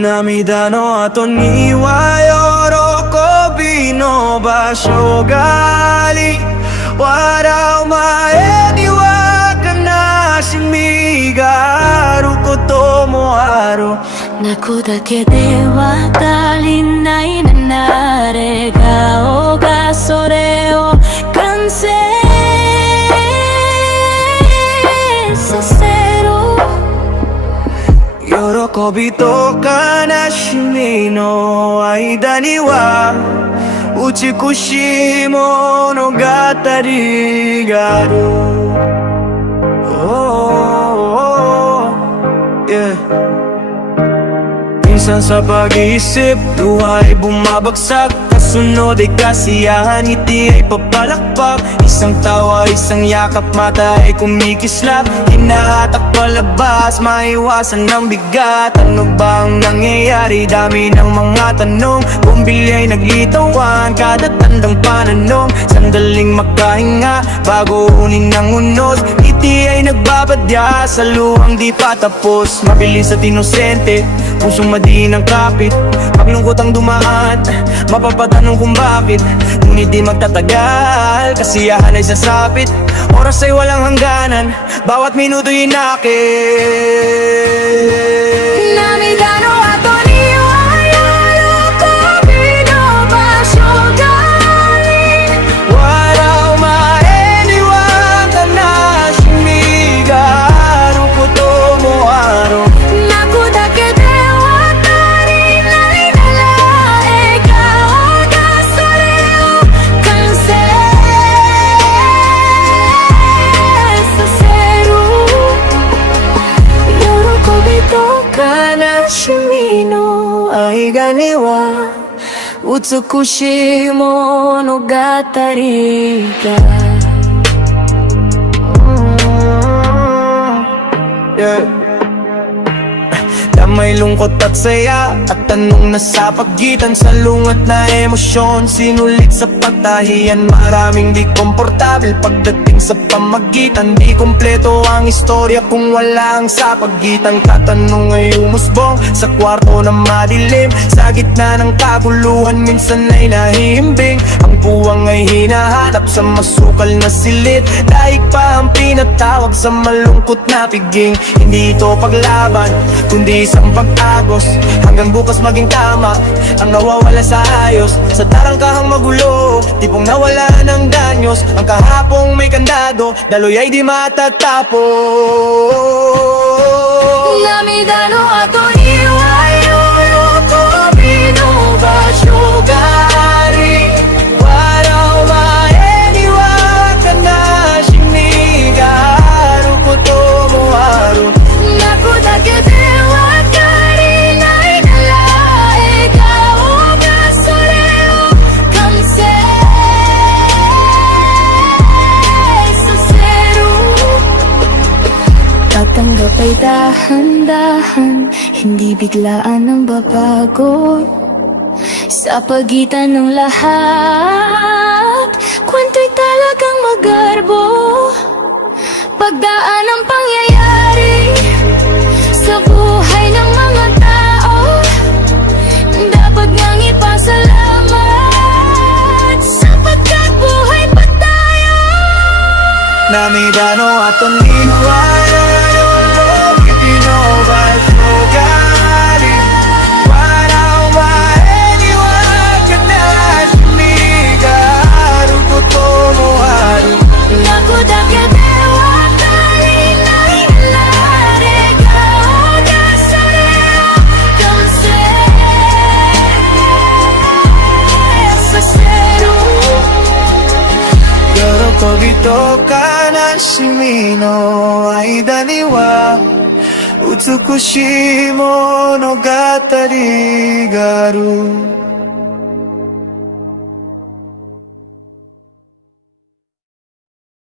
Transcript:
涙の後には喜びの場所があり、笑う前には悲しみがあることもある。泣くだけでは足りないな、誰顔がそれを完成させる。喜びと悲しみの間には美しい物語がある。Minsan sa pag-iisip, luha ay bumabagsak. Kasunod ay kasiyahan, ngiti ay papalakpak. Isang tawa, isang yakap, mata ay kumikislap. Hinahatak palabas, maiwasan ng bigat. Ano ba ang nangyayari? Dami ng mga tanong. Bumili ay naglitawan, kada tandang pananong. Sandaling makahinga, bago unin ng unos. Ngiti ay nagbabadya, sa luhang di pa tapos. Mabilis at inosente, pusong madi ng kapit. Maglungkot ang dumaan, mapapatanong kung bakit. Ngunit di magtatagal, kasiyahan ay sasapit. Oras ay walang hangganan, bawat minuto'y inakit. Namidano ato ni wayalo ko binobasyugarin. Waraw maeniwan ka na shimigaru koto mo aro. Naku da ke de watari nai nala ekao ga sore o kanse saseru. Yorokobi to Kanashimi no aigani wa utsukushi monogatari ga. May lungkot at saya at tanong na sa pagitan. Sa lungat na emosyon, sinulit sa pagtahiyan. Maraming di komportable pagdating sa pamagitan. Di kompleto ang istorya kung wala ang sa pagitan. Katanong ay umusbong sa kwarto na madilim. Sa gitna ng kaguluhan, minsan ay nahihimbing. Ang puwang ay hinahanap sa masukal na silid. Daig pa ang pinatawag sa malungkot na piging. Hindi ito paglaban, kundi isang pag-agos. Hanggang bukas maging tama ang nawawala sa ayos. Sa tarangkahang magulo, tipong nawala ng danyos. Ang kahapong may kandado, daloy ay di matatapos. Namidano ato ni wayalo ko binobasyugarin. Waraw maeniwan ka na shimigaru koto mo aro. Naku da ke de watari nai nala ekao ga sore o kanse saseru. Tatanggap ay dahan-dahan, hindi biglaan ang babago. Sa pagitan ng lahat, kwento'y talagang magarbo. Pagdaan ng pangyayari sa buhay ng mga tao, dapat ngang ipasalamat sapagkat buhay pa tayo. Namidano ato ni wayalo ko binobasyugarin. Waraw maeniwan ka na shimigaru koto mo aro. Naku da ke de watari nai nala ekao ga sore o kanse saseru. Yorokobi to kanashimi no aida ni wa utsukushi monogatari ga aru.